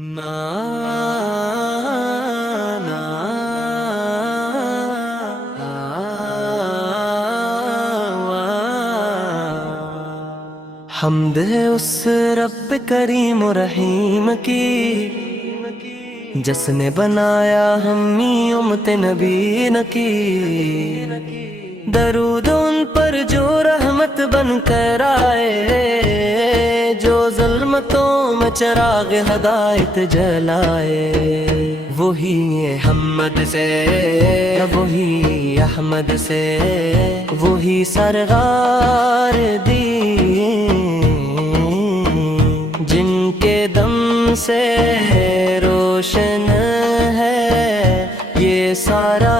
نا نا حمد ہے اس رب کریم و رحیم کی جس نے بنایا ہمیں امت نبی کی، درود ان پر جو رحمت بن کر آئے، جو ظلمتوں میں چراغ ہدایت جلائے، وہی احمد سے وہی احمد سے وہی سرکار دین، جن کے دم سے روشن ہے یہ سارا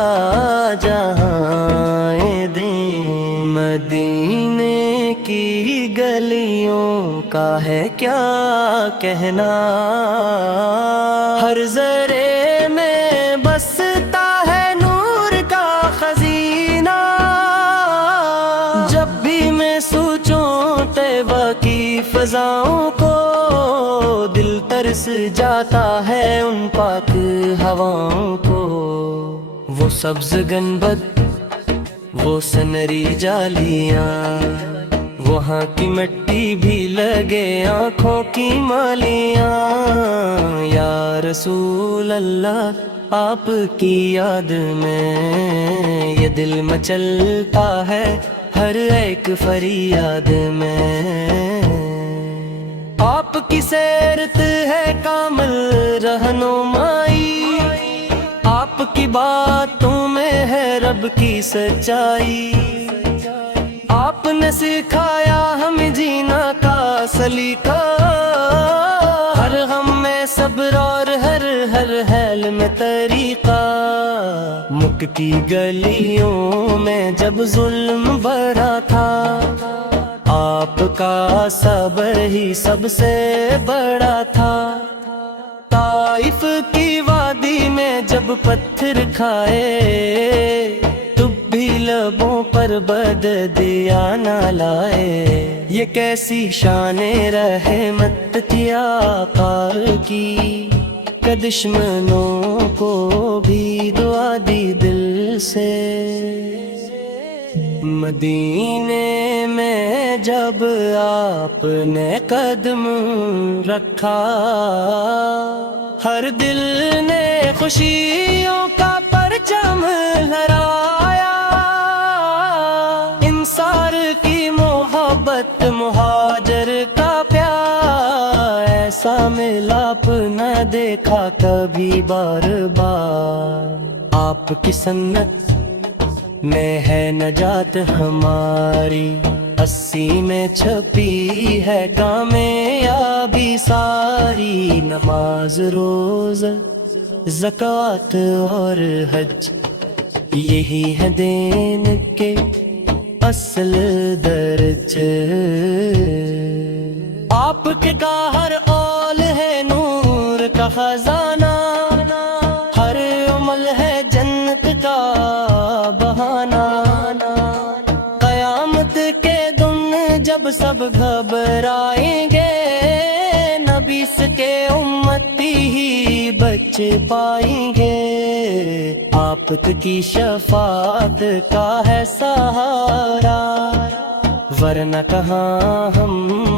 جہاں دین۔ مدینے کی گلیوں کا ہے کیا کہنا، ہر ذرے میں بستا ہے نور کا خزینہ، جب بھی میں سوچوں طیبہ کی فضاؤں کو، دل ترس جاتا ہے ان پاک ہواؤں کو۔ وہ سبز گنبد، وہ سنری جالیاں، وہاں کی مٹی بھی لگے آنکھوں کی مالیاں، یا رسول اللہ آپ کی یاد میں یہ دل مچلتا ہے ہر ایک فریاد میں۔ آپ کی سیرت ہے کامل رہنمائی، آپ کی باتوں میں ہے رب کی سچائی، آپ نے سکھایا ہمیں جینا کا سلیقہ، ہر غم میں صبر اور ہر حال میں طریقہ۔ مکتی گلیوں میں جب ظلم بڑھا تھا، آپ کا صبر ہی سب سے بڑا تھا۔ طائف کی وادی میں جب پتھر کھائے، تب بھی لبوں پر بد دیا نہ لائے، یہ کیسی شان رحمت تھی آقا کی، کہ دشمنوں کو بھی دعا دی دل سے۔ مدینے میں جب آپ نے قدم رکھا، ہر دل نے خوشیوں کا پرچم لہرایا، انصار کی محبت مہاجر کا پیار، ایسا ملاپ نہ دیکھا کبھی بار بار۔ آپ کی سنت میں ہے نجات ہماری، 80 میں چھپی ہے کامیابی ساری، نماز روزہ زکوٰۃ اور حج، یہی ہے دین کے اصل درج۔ آپ کے ہر قول ہے نور کا خزانہ، ہر عمل ہے جنت کا بہانہ، قیامت کے دن جب سب گھبرائیں گے، نبی کے امتی ہی بچ پائیں گے۔ آپ کی شفاعت کا ہے سہارا، ورنہ کہاں ہم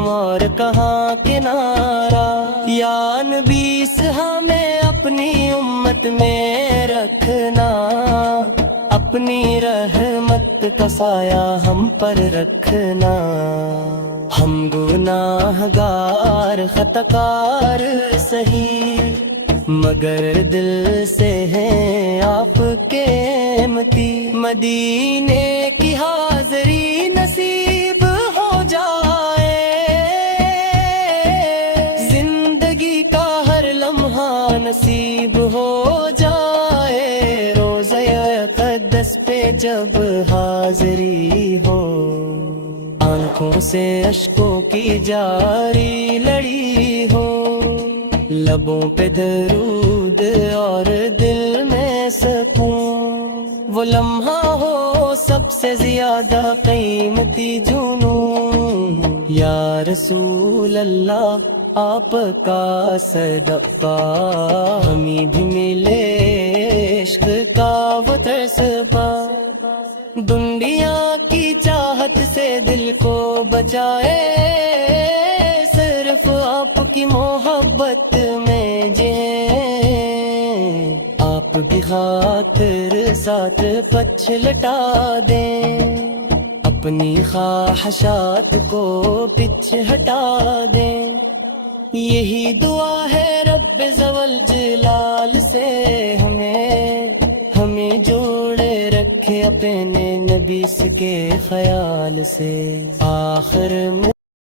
اور کہاں کنارہ۔ یا نبی ہمیں اپنی امت میں رکھنا، اپنی رحمت کا سایہ ہم پر رکھنا، ہم گناہگار خطاکار سہی، مگر دل سے ہیں آپ کے احمدی۔ مدینے کی حاضری نصیب ہو جائے، زندگی کا ہر لمحہ نصیب ہو جائے، روزہ اقدس پہ جب حاضری ہو، آنکھوں سے اشکوں کی جاری لڑی ہو، لبوں پہ درود اور دل میں سکون، وہ لمحہ ہو سب سے زیادہ قیمتی جنون۔ یا رسول اللہ آپ کا صدقہ ہمیں بھی ملے عشق کا وہ ترسبا دنیا کی چاہت سے دل کو بچائے صرف آپ کی محبت میں جئیں آپ بھی خاطر ساتھ پچھلٹا دیں اپنی خواہشات کو پیچھے ہٹا دیں یہی دعا ہے رب ذوال جلال سے ہمیں جوڑے رکھے اپنے نبی کے خیال سے آخر میں